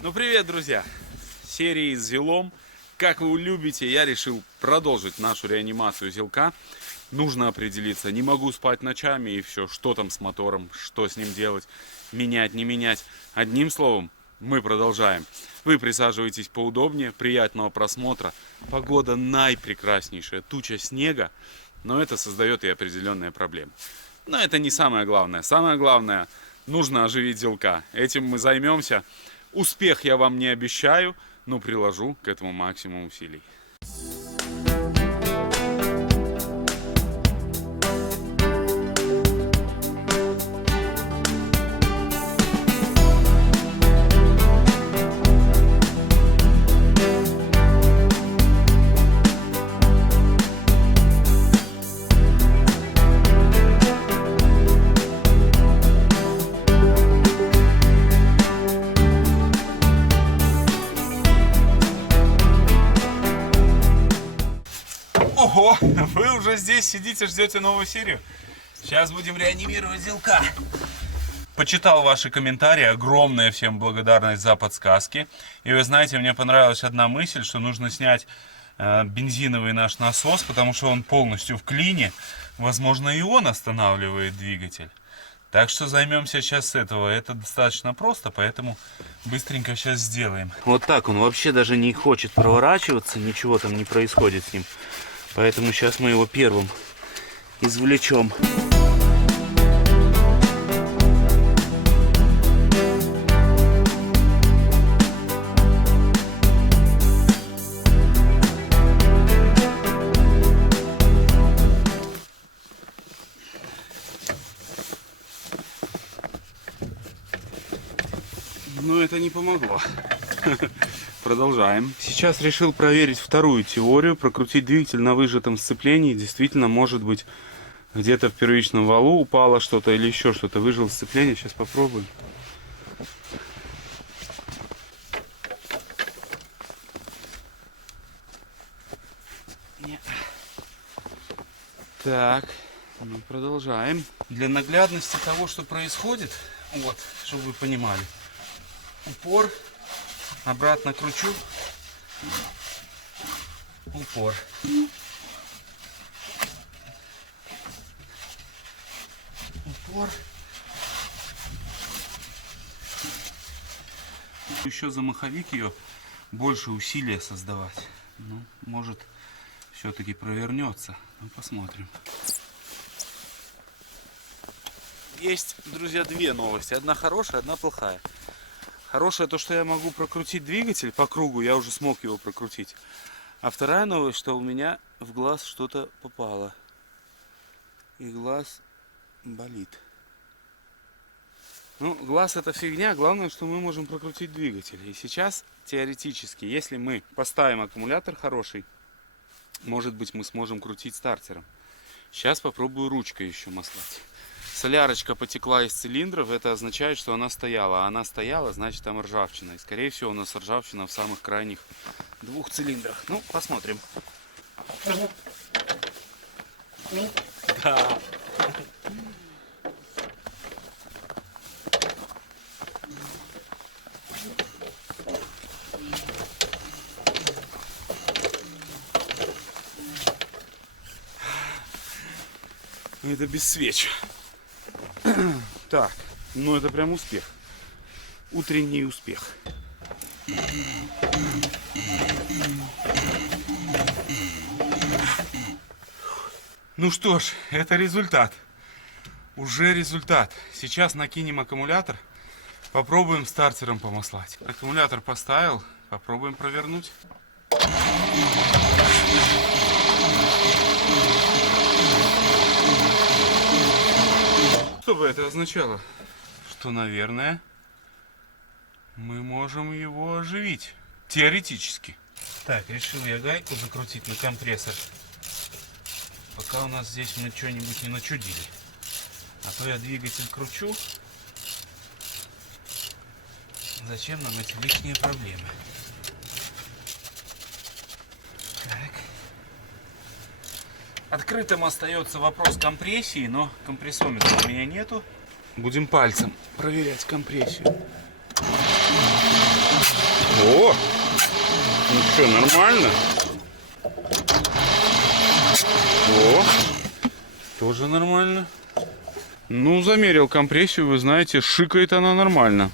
Ну привет, друзья! Серии с Зилом. Как вы любите, я решил продолжить нашу реанимацию Зилка. Нужно определиться, не могу спать ночами и все, что там с мотором, что с ним делать, менять, не менять. Одним словом, мы продолжаем. Вы присаживайтесь поудобнее, приятного просмотра. Погода наипрекраснейшая, туча снега, но это создает и определенные проблемы. Но это не самое главное. Самое главное, нужно оживить Зилка. Этим мы займемся. Успех я вам не обещаю, но приложу к этому максимум усилий. Ого, вы уже здесь сидите, ждете новую серию? Сейчас будем реанимировать Зилка. Почитал ваши комментарии, огромная всем благодарность за подсказки. И вы знаете, мне понравилась одна мысль, что нужно снять бензиновый наш насос, потому что он полностью в клине. Возможно, и он останавливает двигатель. Так что займемся сейчас с этого. Это достаточно просто, поэтому быстренько сейчас сделаем. Вот так он вообще даже не хочет проворачиваться, ничего там не происходит с ним. Поэтому сейчас мы его первым извлечем. Но это не помогло. Продолжаем. Сейчас решил проверить вторую теорию, прокрутить двигатель на выжатом сцеплении. Действительно, может быть, где-то в первичном валу упало что-то или еще что-то. Выжил сцепление. Сейчас попробуем. Нет. Так, ну, продолжаем. Для наглядности того, что происходит, вот, чтобы вы понимали. Упор. Обратно кручу. Упор. Упор. Еще за маховик ее больше усилия создавать. Ну, может, все-таки провернется. Ну, посмотрим. Есть, друзья, две новости. Одна хорошая, одна плохая. Хорошее то, что я могу прокрутить двигатель по кругу, я уже смог его прокрутить. А вторая новость, что у меня в глаз что-то попало. И глаз болит. Ну, глаз это фигня, главное, что мы можем прокрутить двигатель. И сейчас, теоретически, если мы поставим аккумулятор хороший, может быть, мы сможем крутить стартером. Сейчас попробую ручкой еще маслать. Солярочка потекла из цилиндров, это означает, что она стояла. А она стояла, значит, там ржавчина. И, скорее всего, у нас ржавчина в самых крайних двух цилиндрах. Ну, посмотрим. Да. Это без свеч. Так, ну это прям успех. Утренний успех. Ну что ж, это результат. Уже результат. Сейчас накинем аккумулятор. Попробуем стартером помаслать. Аккумулятор поставил. Попробуем провернуть. Что бы это означало? Что, наверное, мы можем его оживить. Теоретически. Так, решил я гайку закрутить на компрессор. Пока у нас здесь мы что-нибудь не начудили. А то я двигатель кручу. Зачем нам эти лишние проблемы? Так. Открытым остается вопрос компрессии, но компрессометра у меня нету. Будем пальцем проверять компрессию. О! Ну что, нормально? О! Тоже нормально. Ну, замерил компрессию, вы знаете, шикает она нормально.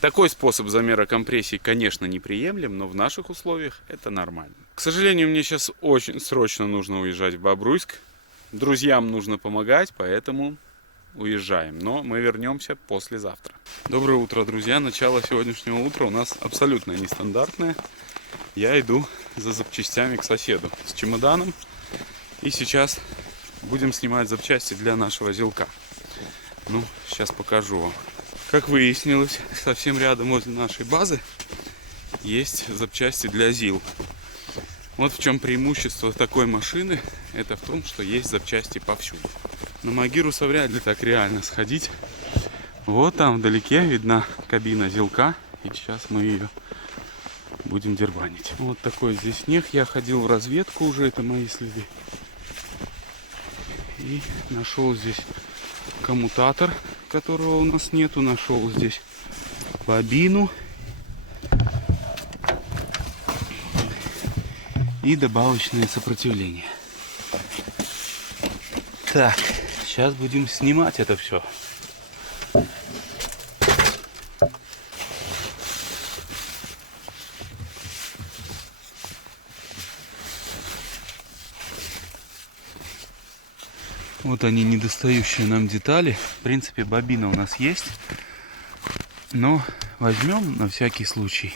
Такой способ замера компрессии, конечно, неприемлем, но в наших условиях это нормально. К сожалению, мне сейчас очень срочно нужно уезжать в Бобруйск. Друзьям нужно помогать, поэтому уезжаем. Но мы вернемся послезавтра. Доброе утро, друзья. Начало сегодняшнего утра у нас абсолютно нестандартное. Я иду за запчастями к соседу с чемоданом. И сейчас будем снимать запчасти для нашего ЗИЛКа. Ну, сейчас покажу вам. Как выяснилось, совсем рядом возле нашей базы есть запчасти для ЗИЛ. Вот в чем преимущество такой машины. Это в том, что есть запчасти повсюду. На Магируса вряд ли так реально сходить. Вот там вдалеке видна кабина ЗИЛКа. И сейчас мы ее будем дербанить. Вот такой здесь снег. Я ходил в разведку уже, это мои следы. И нашел здесь коммутатор, которого у нас нету. Нашел здесь бобину и добавочное сопротивление. Так, сейчас будем снимать это все. Вот они, недостающие нам детали. В принципе, бобина у нас есть. Но возьмем на всякий случай.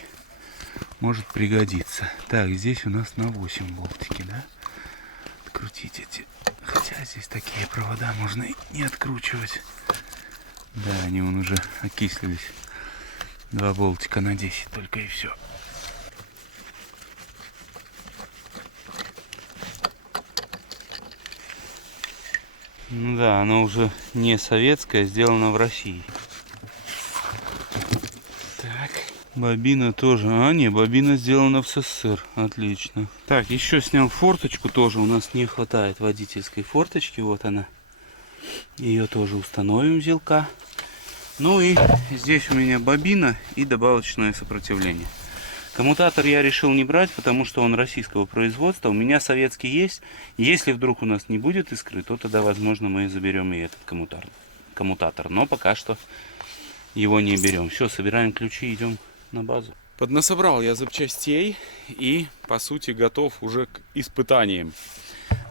Может пригодиться. Так, здесь у нас на 8 болтики, да? Открутить эти. Хотя здесь такие провода можно и не откручивать. Да, они вон уже окислились. 2 болтика на 10 только и все. Ну да, оно уже не советское, сделано в России. Так, бобина тоже. А, не, бобина сделана в СССР. Отлично. Так, еще снял форточку тоже. У нас не хватает водительской форточки. Вот она. Ее тоже установим в ЗИЛКа. Ну и здесь у меня бобина и добавочное сопротивление. Коммутатор я решил не брать, потому что он российского производства. У меня советский есть. Если вдруг у нас не будет искры, то тогда, возможно, мы заберем и этот коммутатор. Но пока что его не берем. Все, собираем ключи, идем на базу. Поднасобрал я запчастей и, по сути, готов уже к испытаниям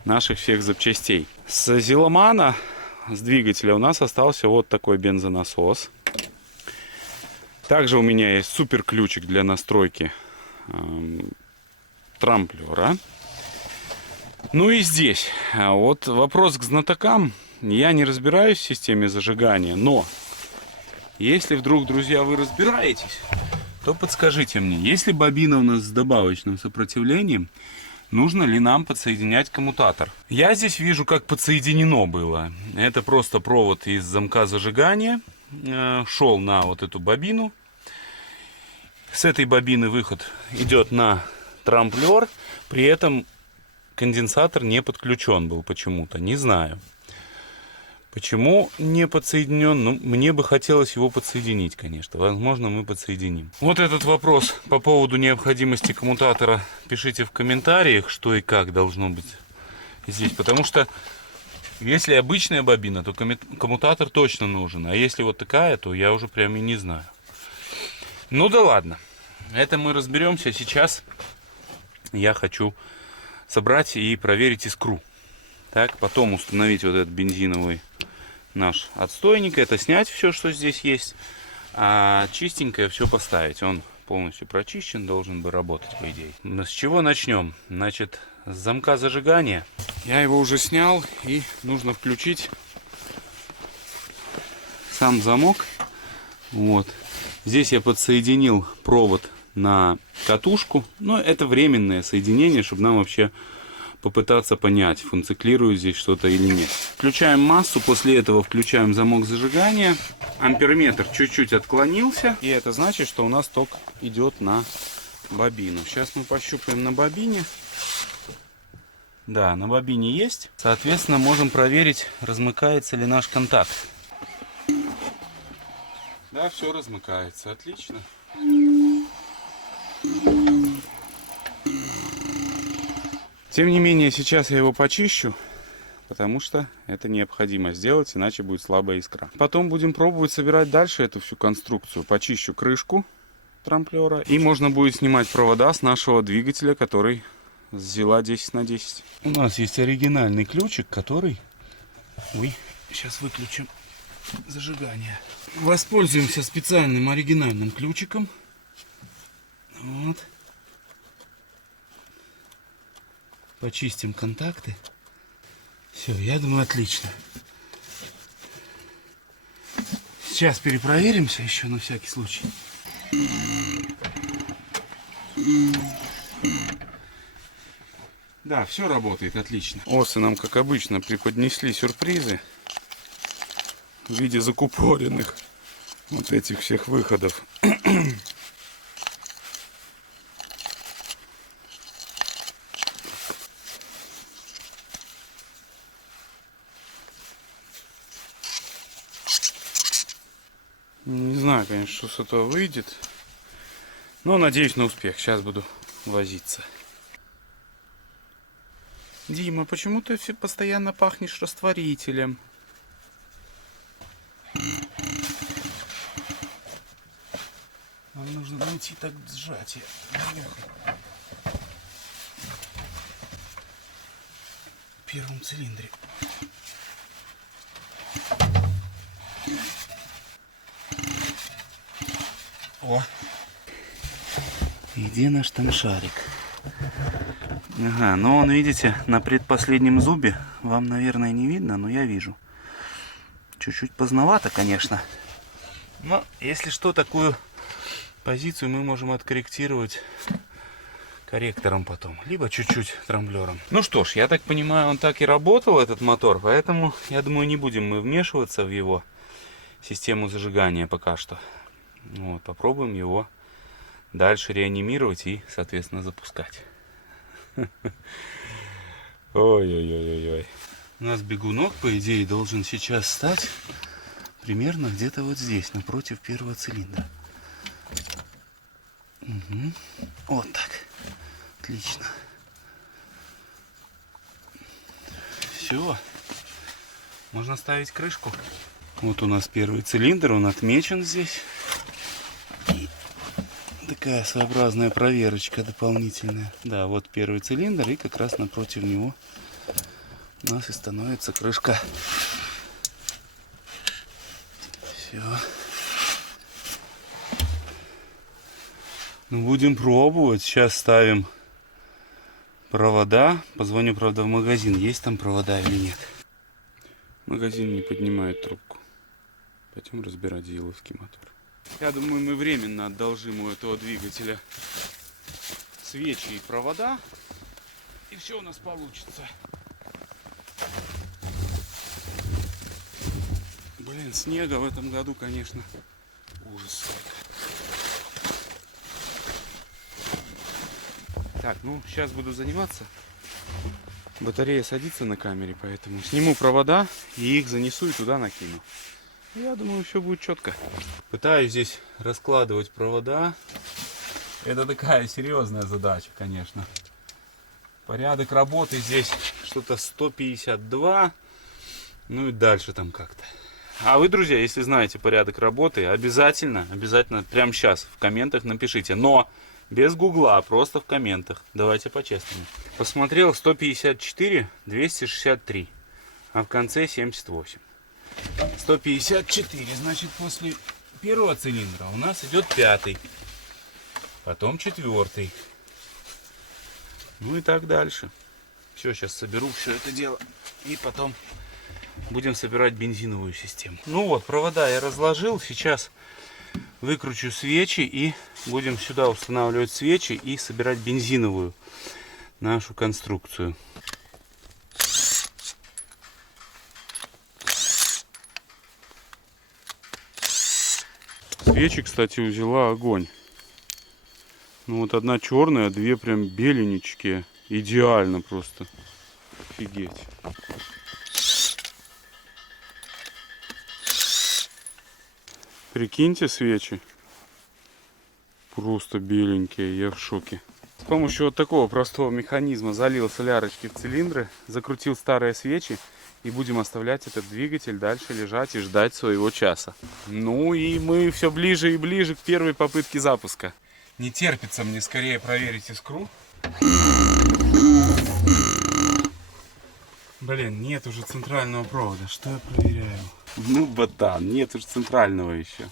наших всех запчастей. С Зиломана, с двигателя, у нас остался вот такой бензонасос. Также у меня есть супер ключик для настройки трамплера. Ну и здесь. Вот вопрос к знатокам. Я не разбираюсь в системе зажигания, но если вдруг, друзья, вы разбираетесь, то подскажите мне, если бобина у нас с добавочным сопротивлением, нужно ли нам подсоединять коммутатор? Я здесь вижу, как подсоединено было. Это просто провод из замка зажигания. Шел на вот эту бобину. С этой бобины выход идет на трамплер. При этом конденсатор не подключен был почему-то. Не знаю. Почему не подсоединен? Ну, мне бы хотелось его подсоединить, конечно. Возможно, мы подсоединим. Вот этот вопрос по поводу необходимости коммутатора пишите в комментариях, что и как должно быть здесь. Потому что если обычная бобина, то коммутатор точно нужен. А если вот такая, то я уже прям и не знаю. Ну да ладно. Это мы разберемся. Сейчас я хочу собрать и проверить искру. Так, потом установить вот этот бензиновый наш отстойник. Это снять все, что здесь есть. А чистенькое все поставить. Он полностью прочищен, должен бы работать, по идее. С чего начнем? Значит, с замка зажигания. Я его уже снял, и нужно включить сам замок. Вот. Здесь я подсоединил провод на катушку. Но это временное соединение, чтобы нам вообще попытаться понять, функционирует здесь что-то или нет. Включаем массу, после этого включаем замок зажигания. Амперметр чуть-чуть отклонился. И это значит, что у нас ток идет на бобину. Сейчас мы пощупаем на бобине. Да, на бобине есть. Соответственно, можем проверить, размыкается ли наш контакт. Да, все размыкается. Отлично. Тем не менее, сейчас я его почищу, потому что это необходимо сделать, иначе будет слабая искра. Потом будем пробовать собирать дальше эту всю конструкцию. Почищу крышку трамплера, и можно будет снимать провода с нашего двигателя, который взяла 10 на 10. У нас есть оригинальный ключик, который... Ой, сейчас выключим зажигание. Воспользуемся специальным оригинальным ключиком. Вот. Почистим контакты. Все, я думаю, отлично. Сейчас перепроверимся еще на всякий случай. Да, все работает отлично. Осы нам, как обычно, преподнесли сюрпризы в виде закупоренных вот этих всех выходов. Не знаю, конечно, что с этого выйдет, но надеюсь на успех. Сейчас буду возиться. Дима, почему ты все постоянно пахнешь растворителем? Нам нужно найти так сжатие. В первом цилиндре. О! И где наш там шарик? Ага, но он, видите, на предпоследнем зубе. Вам, наверное, не видно, но я вижу. Чуть-чуть поздновато, конечно. Но, если что, такую позицию мы можем откорректировать корректором потом. Либо чуть-чуть трамблером. Ну что ж, я так понимаю, он так и работал, этот мотор. Поэтому, я думаю, не будем мы вмешиваться в его систему зажигания пока что. Вот, попробуем его дальше реанимировать и, соответственно, запускать. Ой-ой-ой-ой. У нас бегунок, по идее, должен сейчас стать примерно где-то вот здесь, напротив первого цилиндра. Угу. Вот так. Отлично. Все. Можно ставить крышку. Вот у нас первый цилиндр, он отмечен здесь. И такая своеобразная проверочка дополнительная. Да, вот первый цилиндр, и как раз напротив него у нас и становится крышка. Все. Ну, будем пробовать. Сейчас ставим провода. Позвоню, правда, в магазин, есть там провода или нет. Магазин не поднимает трубку. Пойдем разбирать зиловский мотор. Я думаю, мы временно одолжим у этого двигателя свечи и провода. И все у нас получится. Блин, снега в этом году, конечно, ужас. Так, ну сейчас буду заниматься. Батарея садится на камере, поэтому сниму провода и их занесу и туда накину. Я думаю, все будет четко. Пытаюсь здесь раскладывать провода. Это такая серьезная задача, конечно. Порядок работы здесь что-то 152. Ну и дальше там как-то. А вы, друзья, если знаете порядок работы, обязательно прямо сейчас в комментах напишите. Но без гугла, просто в комментах. Давайте по-честному. Посмотрел 154, 263. А в конце 78. 154, значит, после первого цилиндра у нас идет пятый. Потом четвертый. Ну и так дальше. Все, сейчас соберу все это дело. И потом будем собирать бензиновую систему. Ну вот, провода я разложил. Сейчас выкручу свечи и будем сюда устанавливать свечи и собирать бензиновую нашу конструкцию. Свечи, кстати, взяла огонь. Ну вот одна черная, две прям беленькие. Идеально просто. Офигеть. Прикиньте, свечи. Просто беленькие, я в шоке. С помощью вот такого простого механизма залил солярочки в цилиндры, закрутил старые свечи и будем оставлять этот двигатель дальше лежать и ждать своего часа. Ну и мы все ближе и ближе к первой попытке запуска. Не терпится мне скорее проверить искру. Блин, нет уже центрального провода. Что я проверяю? Ну, ботан, нет уже центрального еще.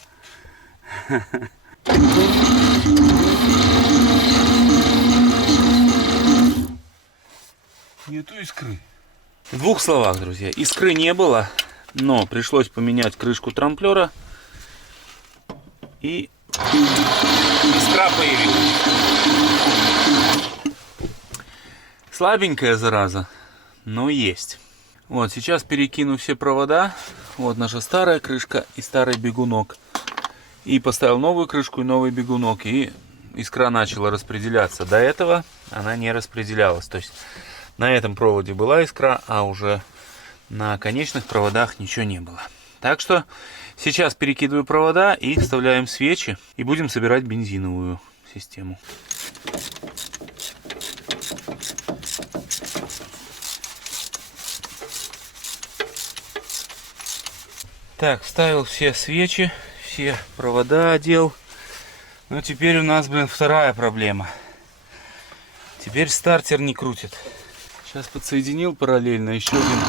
Нету искры. В двух словах, друзья, искры не было, но пришлось поменять крышку трамплера, и искра появилась. Слабенькая зараза, но есть. Вот, сейчас перекину все провода. Вот наша старая крышка и старый бегунок. И поставил новую крышку и новый бегунок, и искра начала распределяться. До этого она не распределялась, то есть на этом проводе была искра, а уже на конечных проводах ничего не было. Так что сейчас перекидываю провода и вставляем свечи и будем собирать бензиновую систему. Так, вставил все свечи, все провода одел. Но теперь у нас, блин, вторая проблема. Теперь стартер не крутит. Сейчас подсоединил параллельно еще один.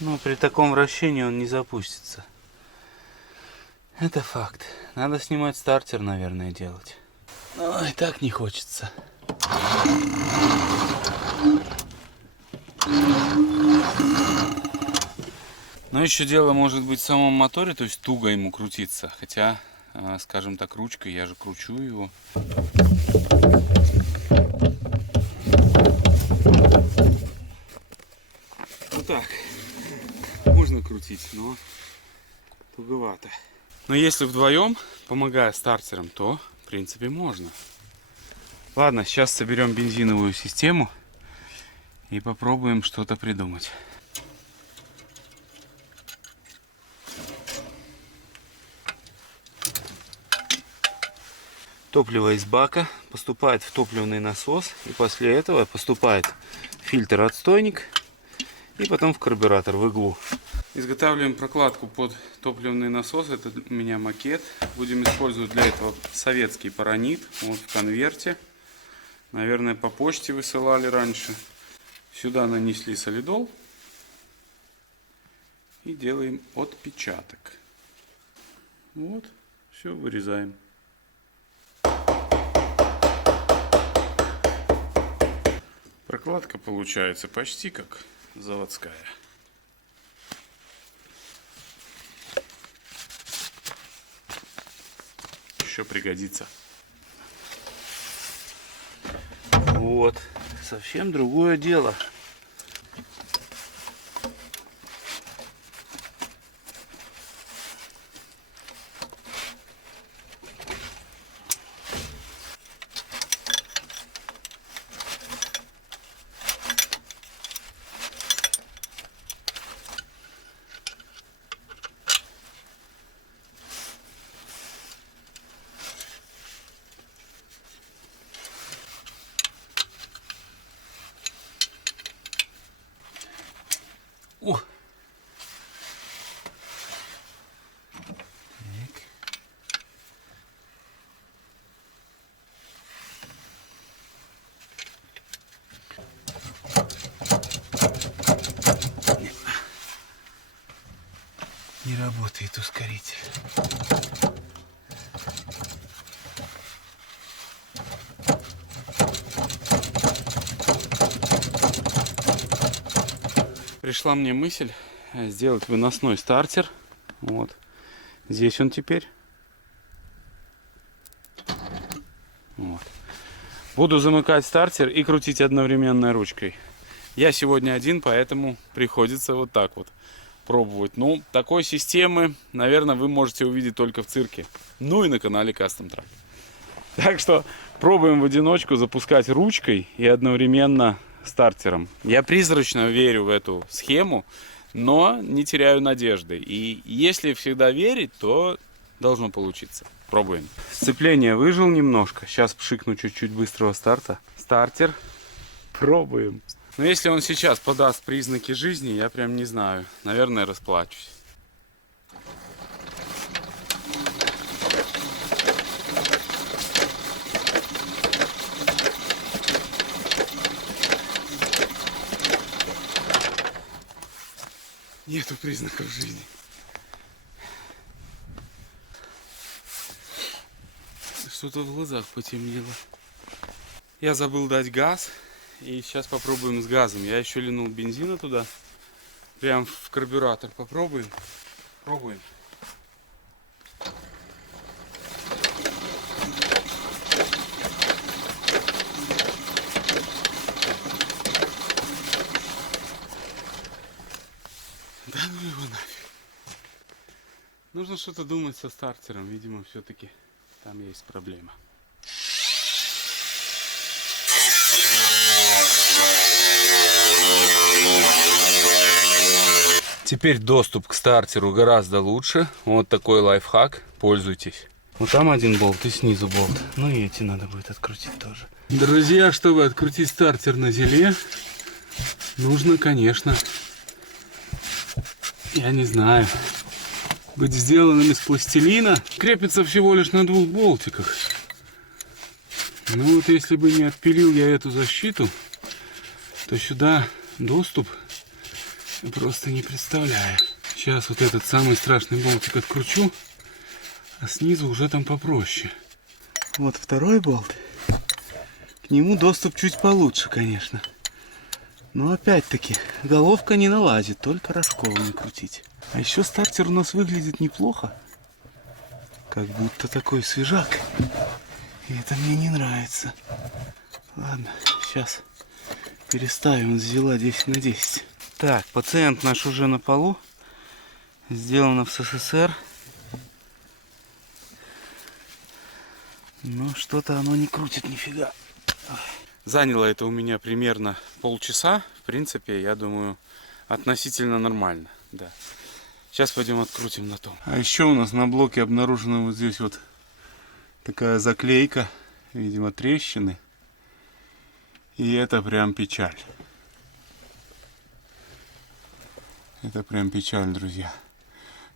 Но при таком вращении он не запустится. Это факт. Надо снимать стартер, наверное, делать. Но и так не хочется. Но еще дело может быть в самом моторе, то есть туго ему крутиться. Хотя, скажем так, ручкой я же кручу его. Вот так. Можно крутить, но туговато. Но если вдвоем, помогая стартером, то в принципе можно. Ладно, сейчас соберем бензиновую систему и попробуем что-то придумать. Топливо из бака поступает в топливный насос, и после этого поступает в фильтр-отстойник и потом в карбюратор, в иглу. Изготавливаем прокладку под топливный насос. Это у меня макет. Будем использовать для этого советский паранит. Вот в конверте. Наверное, по почте высылали раньше. Сюда нанесли солидол и делаем отпечаток. Вот, все вырезаем. Прокладка получается почти как заводская. Еще пригодится. Вот, совсем другое дело. О! Не работает ускоритель. Пришла мне мысль сделать выносной стартер. Вот. Здесь он теперь. Вот. Буду замыкать стартер и крутить одновременно ручкой. Я сегодня один, поэтому приходится вот так вот пробовать. Ну, такой системы, наверное, вы можете увидеть только в цирке. Ну и на канале Custom Truck. Так что пробуем в одиночку запускать ручкой и одновременно стартером. Я призрачно верю в эту схему, но не теряю надежды. И если всегда верить, то должно получиться. Пробуем. Сцепление выжил немножко. Сейчас пшикну чуть-чуть быстрого старта. Стартер. Пробуем. Но если он сейчас подаст признаки жизни, я прям не знаю. Наверное, расплачусь. Нету признаков жизни. Что-то в глазах потемнело. Я забыл дать газ. И сейчас попробуем с газом. Я еще линул бензина туда. Прям в карбюратор. Попробуем. Пробуем. Да ну его нафиг. Нужно что-то думать со стартером. Видимо, все-таки там есть проблема. Теперь доступ к стартеру гораздо лучше. Вот такой лайфхак. Пользуйтесь. Вот там один болт и снизу болт. Ну и эти надо будет открутить тоже. Друзья, чтобы открутить стартер на зеле, нужно, конечно, я не знаю, быть сделанным из пластилина. Крепится всего лишь на 2 болтиках. Ну вот если бы не отпилил я эту защиту, то сюда доступ я просто не представляю. Сейчас вот этот самый страшный болтик откручу, а снизу уже там попроще. Вот второй болт. К нему доступ чуть получше, конечно. Но опять-таки головка не налазит, только рожковыми крутить. А еще стартер у нас выглядит неплохо. Как будто такой свежак. И это мне не нравится. Ладно, сейчас переставим, взяла 10 на 10. Так, пациент наш уже на полу. Сделано в СССР. Но что-то оно не крутит нифига. Заняло это у меня примерно полчаса. В принципе, я думаю, относительно нормально. Да. Сейчас пойдем открутим на том. А еще у нас на блоке обнаружена вот здесь вот такая заклейка. Видимо, трещины. И это прям печаль. Это прям печаль, друзья.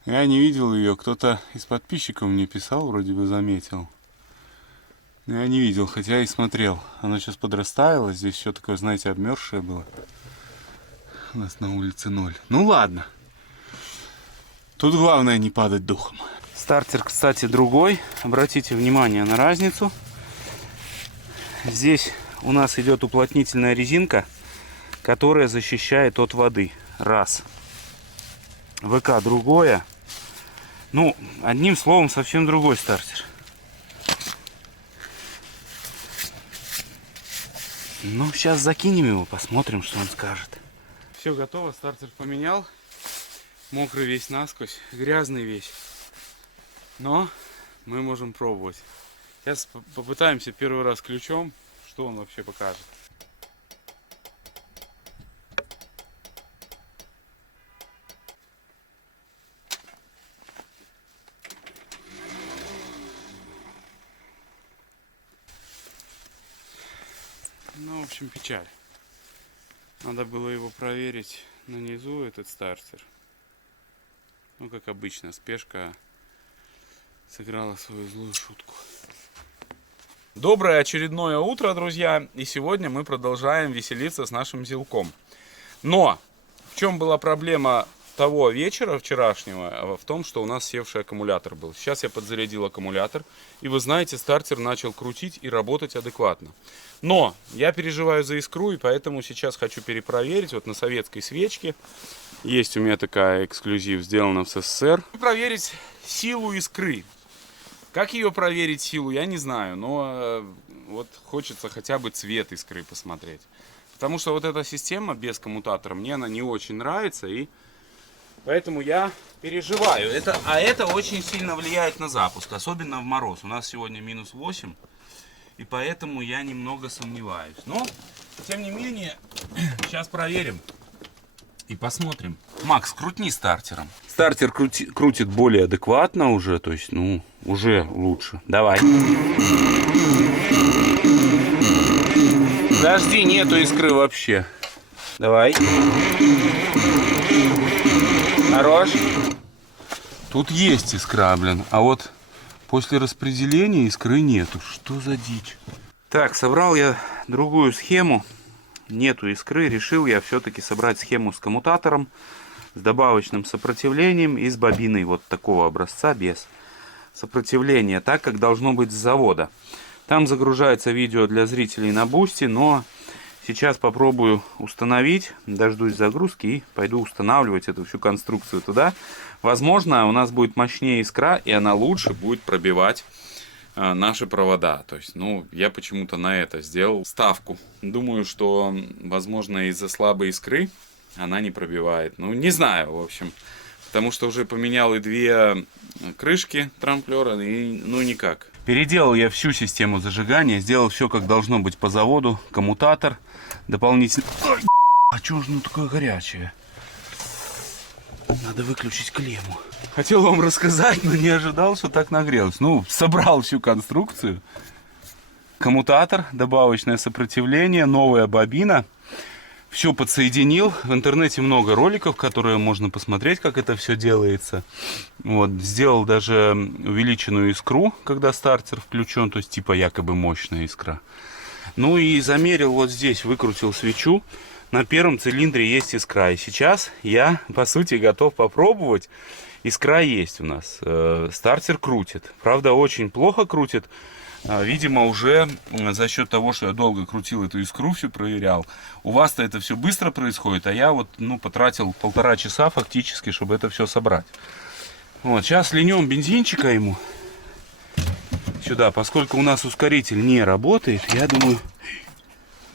Я не видел ее. Кто-то из подписчиков мне писал, вроде бы заметил. Я не видел, хотя и смотрел. Оно сейчас подрастаяло. Здесь все такое, знаете, обмерзшее было. У нас на улице 0. Ну ладно. Тут главное не падать духом. Стартер, кстати, другой. Обратите внимание на разницу. Здесь у нас идет уплотнительная резинка, которая защищает от воды. Раз. ВК другое. Ну, одним словом, совсем другой стартер. Ну, сейчас закинем его, посмотрим, что он скажет. Все готово, стартер поменял. Мокрый весь насквозь, грязный весь. Но мы можем пробовать. Сейчас попытаемся первый раз ключом, что он вообще покажет. Ну, в общем, печаль. Надо было его проверить на низу, этот стартер. Ну, как обычно, спешка сыграла свою злую шутку. Доброе очередное утро, друзья. И сегодня мы продолжаем веселиться с нашим зилком. Но в чем была проблема того вечера вчерашнего? В том, что у нас севший аккумулятор был. Сейчас я подзарядил аккумулятор. И вы знаете, стартер начал крутить и работать адекватно. Но я переживаю за искру, и поэтому сейчас хочу перепроверить. Вот на советской свечке есть у меня такая эксклюзив, сделана в СССР. Проверить силу искры. Как ее проверить, силу, я не знаю. Но вот хочется хотя бы цвет искры посмотреть. Потому что вот эта система без коммутатора, мне она не очень нравится. И поэтому я переживаю. Это очень сильно влияет на запуск. Особенно в мороз. У нас сегодня минус 8. И поэтому я немного сомневаюсь. Но, тем не менее, сейчас проверим. и посмотрим. Макс, крутни стартером. Стартер крутит более адекватно уже, то есть, ну, уже лучше. Давай. Подожди, нету искры вообще. Давай. Хорош. Тут есть искра, блин, а вот после распределения искры нету. Что за дичь? Так, собрал я другую схему. Нету искры. Решил я все-таки собрать схему с коммутатором, с добавочным сопротивлением и с бобиной вот такого образца без сопротивления, так как должно быть с завода. Там загружается видео для зрителей на бусти, но сейчас попробую установить, дождусь загрузки и пойду устанавливать эту всю конструкцию туда. Возможно, у нас будет мощнее искра, и она лучше будет пробивать наши провода. То есть, ну, я почему-то на это сделал ставку. Думаю, что, возможно, из-за слабой искры она не пробивает. Ну, не знаю, в общем. Потому что уже поменял и две крышки трамплера, и ну никак. Переделал я всю систему зажигания, сделал все как должно быть по заводу. Коммутатор дополнительно... Ой, а чё же ну такое горячее? Надо выключить клемму. Хотел вам рассказать, но не ожидал, что так нагрелось. Ну, собрал всю конструкцию. Коммутатор, добавочное сопротивление, новая бобина. Все подсоединил. В интернете много роликов, которые можно посмотреть, как это все делается. Вот, сделал даже увеличенную искру, когда стартер включен, то есть типа якобы мощная искра. Ну и замерил вот здесь, выкрутил свечу. На первом цилиндре есть искра. И сейчас я, по сути, готов попробовать. Искра есть у нас. Стартер крутит. Правда, очень плохо крутит. Видимо, уже за счет того, что я долго крутил эту искру, все проверял. У вас-то это все быстро происходит, а я вот, ну, потратил 1,5 часа фактически, чтобы это все собрать. Вот, сейчас льнем бензинчика ему сюда, поскольку у нас ускоритель не работает, я думаю...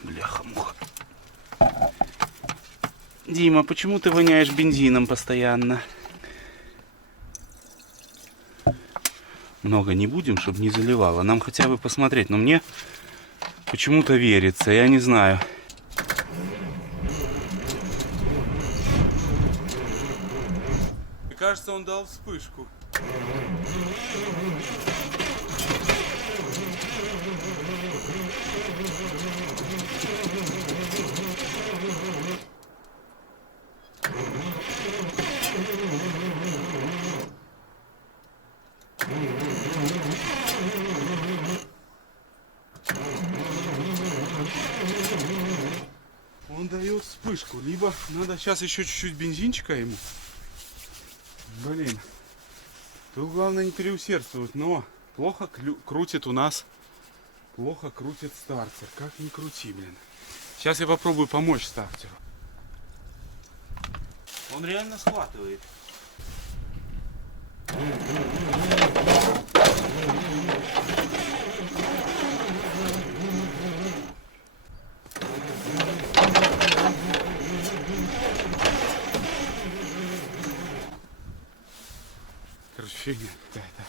Бляха-муха. Дима, почему ты воняешь бензином постоянно? Много не будем, чтобы не заливало. Нам хотя бы посмотреть. Но мне почему-то верится. Я не знаю. Мне кажется, он дал вспышку. Он дает вспышку. Либо надо сейчас еще чуть-чуть бензинчика ему. Блин. Тут главное не переусердствовать. Но плохо крутит у нас. Плохо крутит стартер. Как ни крути, блин. Сейчас я попробую помочь стартеру. Он реально схватывает. Короче, фигня какая-то.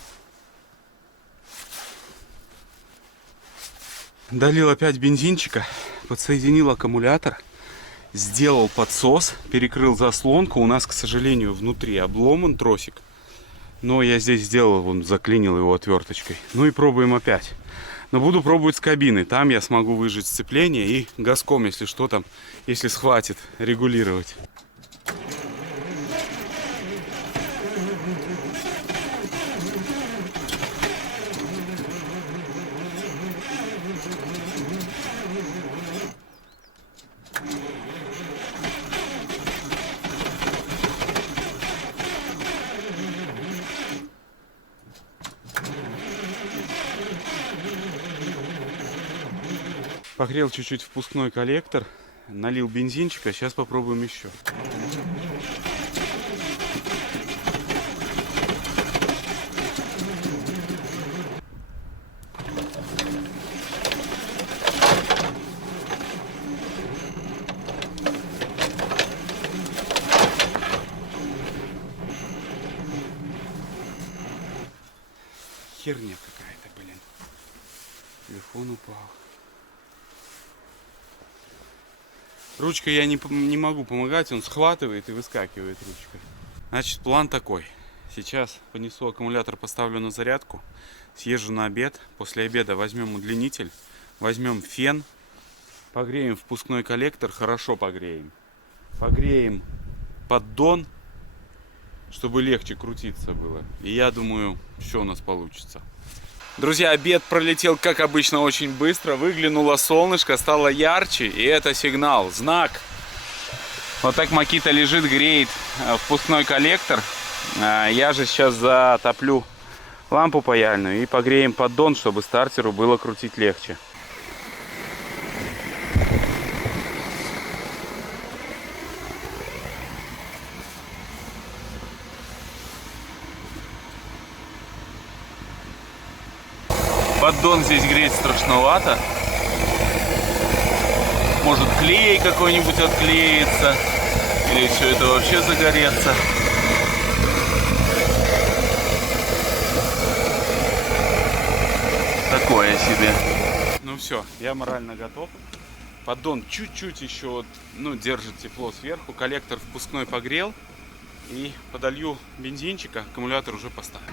Долил опять бензинчика, подсоединил аккумулятор, сделал подсос, перекрыл заслонку. У нас, к сожалению, внутри обломан тросик. Но я здесь сделал, вон, заклинил его отверточкой. Ну и пробуем опять. Но буду пробовать с кабины. Там я смогу выжать сцепление и газком, если что там, если схватит, регулировать. Погрел чуть-чуть впускной коллектор, налил бензинчика, сейчас попробуем еще. Херня какая-то, блин. Телефон упал. Ручкой я не могу помогать, он схватывает и выскакивает ручкой. Значит, план такой. Сейчас понесу аккумулятор, поставлю на зарядку, съезжу на обед. После обеда возьмем удлинитель, возьмем фен, погреем впускной коллектор, хорошо погреем. Погреем поддон, чтобы легче крутиться было. И я думаю, все у нас получится. Друзья, обед пролетел, как обычно, очень быстро. Выглянуло солнышко, стало ярче, и это сигнал, знак. Вот так Макита лежит, греет впускной коллектор. Я же сейчас затоплю лампу паяльную и погреем поддон, чтобы стартеру было крутить легче. Поддон здесь греть страшновато. Может, клей какой-нибудь отклеится. Или все это вообще загорится. Такое себе. Ну все, я морально готов. Поддон чуть-чуть еще вот, держит тепло сверху. Коллектор впускной погрел. И подолью бензинчика. Аккумулятор уже поставил.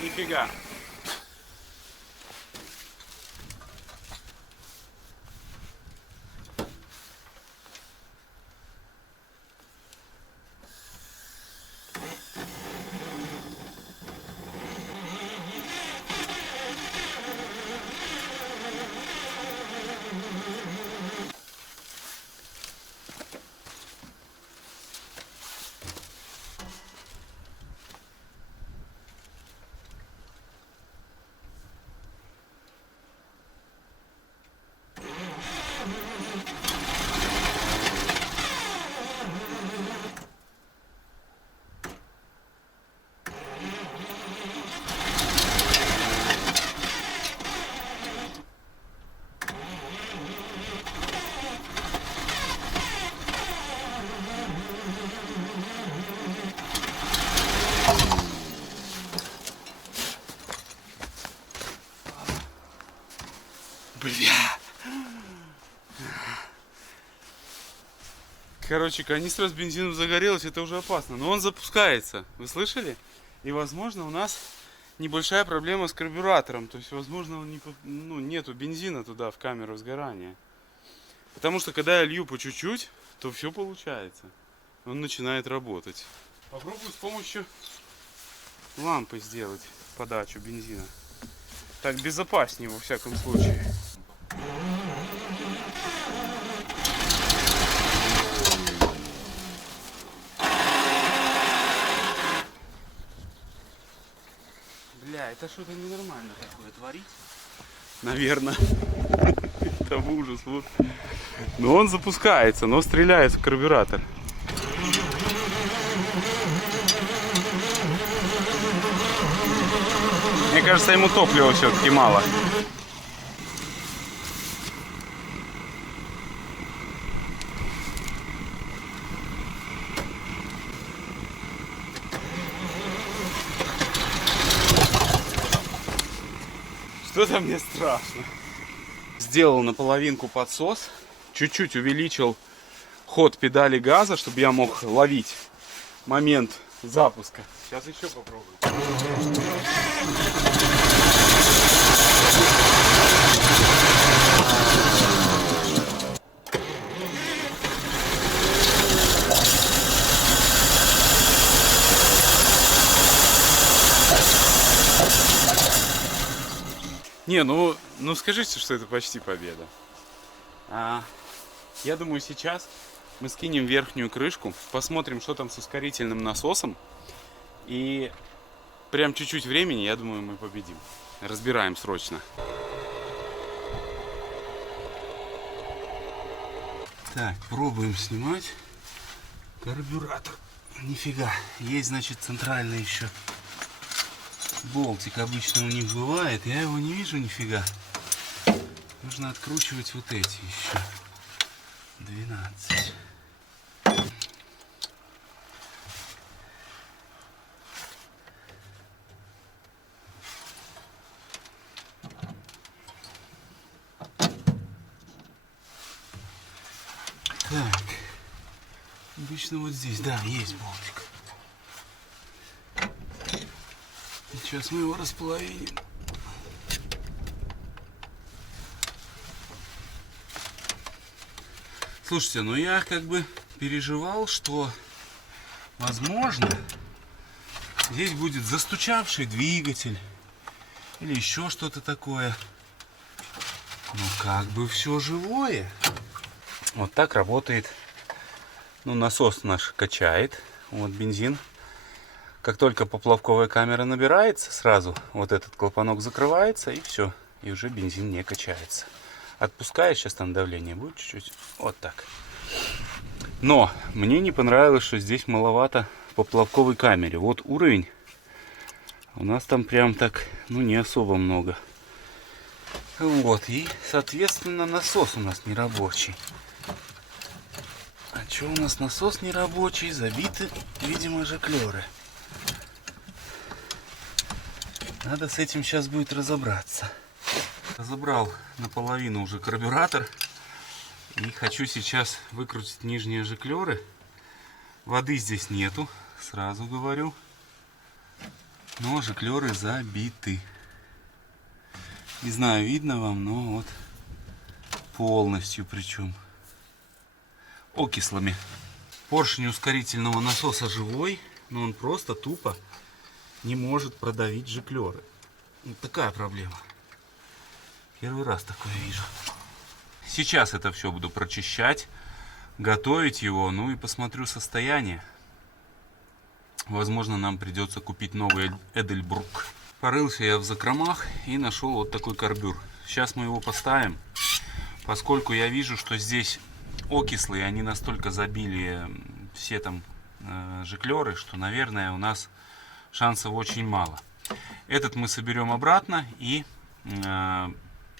Нифига. Бля. Короче, канистра с бензином загорелась, это уже опасно. Но он запускается, вы слышали? И возможно у нас небольшая проблема с карбюратором. То есть возможно нету бензина туда в камеру сгорания. Потому что когда я лью по чуть-чуть, то все получается. Он начинает работать. Попробую с помощью лампы сделать подачу бензина. Так безопаснее во всяком случае. Бля, это что-то ненормально такое творить. Наверное. Это ужас. Вот. Но он запускается, но стреляет в карбюратор. Мне кажется, ему топлива все-таки мало. Что-то мне страшно. Сделал наполовинку подсос. Чуть-чуть увеличил ход педали газа, чтобы я мог ловить момент запуска. Сейчас еще попробую. Не, ну скажите, что это почти победа. Я думаю, сейчас мы скинем верхнюю крышку, посмотрим, что там с ускорительным насосом. И прям чуть-чуть времени, я думаю, мы победим. Разбираем срочно. Так, пробуем снимать карбюратор. Нифига, есть, значит, центральный еще болтик. Обычно у них бывает, я его не вижу нифига. Нужно откручивать вот эти еще. 12. Так, обычно вот здесь, да, есть болтик. Сейчас мы его располовиним. Слушайте, ну я как бы переживал, что, возможно, здесь будет застучавший двигатель или еще что-то такое. Ну как бы все живое. Вот так работает. Ну, насос наш качает. Вот бензин. Как только поплавковая камера набирается, сразу вот этот клапанок закрывается, и все. И уже бензин не качается. Отпускаешь, сейчас там давление будет чуть-чуть. Вот так. Но мне не понравилось, что здесь маловато по поплавковой камере. Вот уровень. У нас там прям так, ну, не особо много. Вот. И, соответственно, насос у нас не рабочий. А что у нас насос не рабочий? Забиты, видимо, жиклеры. Надо с этим сейчас будет разобраться. Разобрал наполовину уже карбюратор. И хочу сейчас выкрутить нижние жиклеры. Воды здесь нету, сразу говорю. Но жиклеры забиты. Не знаю, видно вам, но вот полностью причем. Окислами. Поршень ускорительного насоса живой, но он просто тупо не может продавить жиклеры. Вот такая проблема. Первый раз такое вижу. Сейчас это все буду прочищать, готовить его, ну и посмотрю состояние. Возможно, нам придется купить новый Эдельбрук. Порылся я в закромах и нашел вот такой карбюр. Сейчас мы его поставим, поскольку я вижу, что здесь окислы, они настолько забили все там жиклеры, что, наверное, у нас шансов очень мало. Этот мы соберем обратно и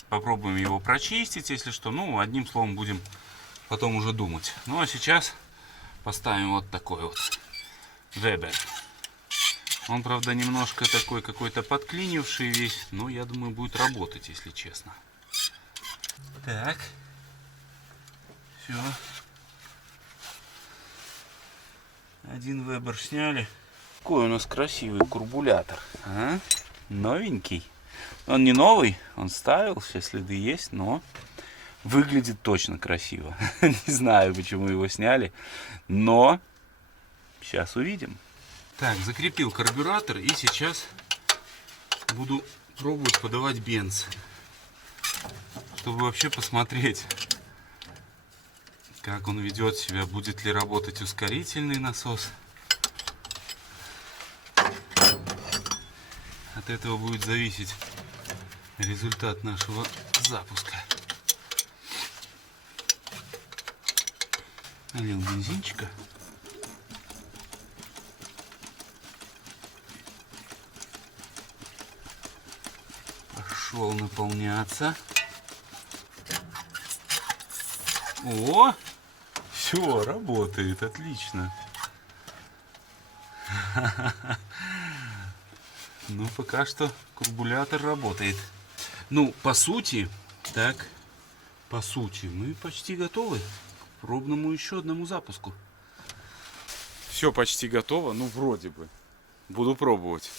попробуем его прочистить, если что. Ну, одним словом, будем потом уже думать. Ну, а сейчас поставим вот такой вот Weber. Он, правда, немножко такой какой-то подклинивший весь, но я думаю, будет работать, если честно. Так. Все. Один Weber сняли. Какой у нас красивый карбулятор. А? Новенький. Он не новый, он ставил, все следы есть, но выглядит точно красиво. Не знаю, почему его сняли, но сейчас увидим. Так, закрепил карбюратор и сейчас буду пробовать подавать бенз, чтобы вообще посмотреть, как он ведет себя, будет ли работать ускорительный насос. От этого будет зависеть результат нашего запуска. Налил бензинчика. Пошел наполняться. О! Все, работает, отлично. Ну, пока что карбулятор работает. Ну, по сути, мы почти готовы к пробному еще одному запуску. Все почти готово, ну вроде бы. Буду пробовать.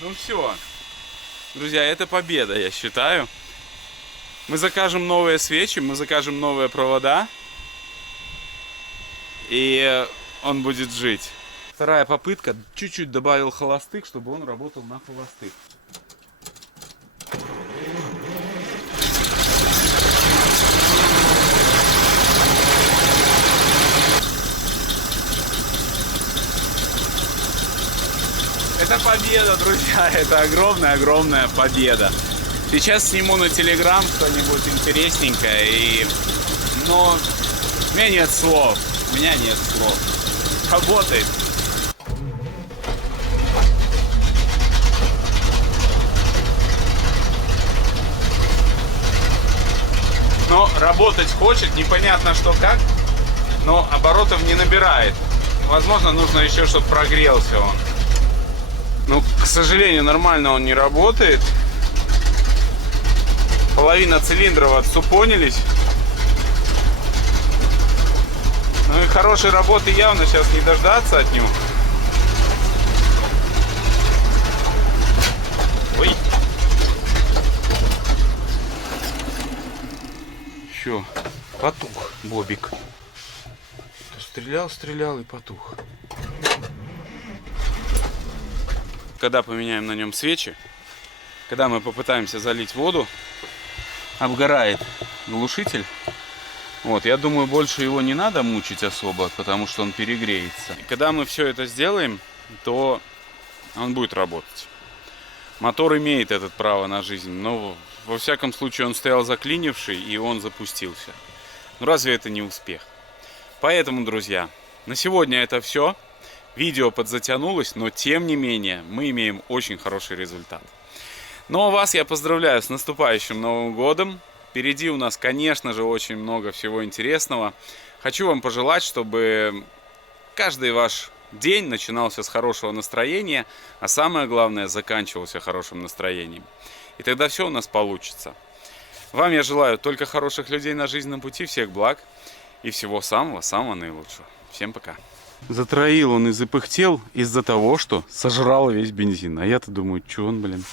Ну все, друзья, это победа, я считаю. Мы закажем новые свечи, мы закажем новые провода. и он будет жить. Вторая попытка. Чуть-чуть добавил холостых, чтобы он работал на холостых. Это победа, друзья, это огромная победа. Сейчас сниму на Telegram что-нибудь интересненькое, но у меня нет слов, Работает. Но работать хочет, непонятно что как, но оборотов не набирает. Возможно, нужно еще, чтобы прогрелся он. Ну, к сожалению, нормально он не работает. Половина цилиндров отсупонились. Ну и хорошей работы явно сейчас не дождаться от него. Ой. Все, потух бобик. Стрелял и потух. Когда поменяем на нем свечи, когда мы попытаемся залить воду, обгорает глушитель. Вот, я думаю, больше его не надо мучить особо, потому что он перегреется. И когда мы все это сделаем, то он будет работать. Мотор имеет это право на жизнь, но во всяком случае он стоял заклинивший, и он запустился. Ну разве это не успех? Поэтому, друзья, на сегодня это все. Видео подзатянулось, но тем не менее мы имеем очень хороший результат. Ну а вас я поздравляю с наступающим Новым годом. Впереди у нас, конечно же, очень много всего интересного. Хочу вам пожелать, чтобы каждый ваш день начинался с хорошего настроения, а самое главное, заканчивался хорошим настроением. И тогда все у нас получится. Вам я желаю только хороших людей на жизненном пути, всех благ и всего самого-самого наилучшего. Всем пока. Затроил он и запыхтел из-за того, что сожрал весь бензин. А я-то думаю, что он, блин...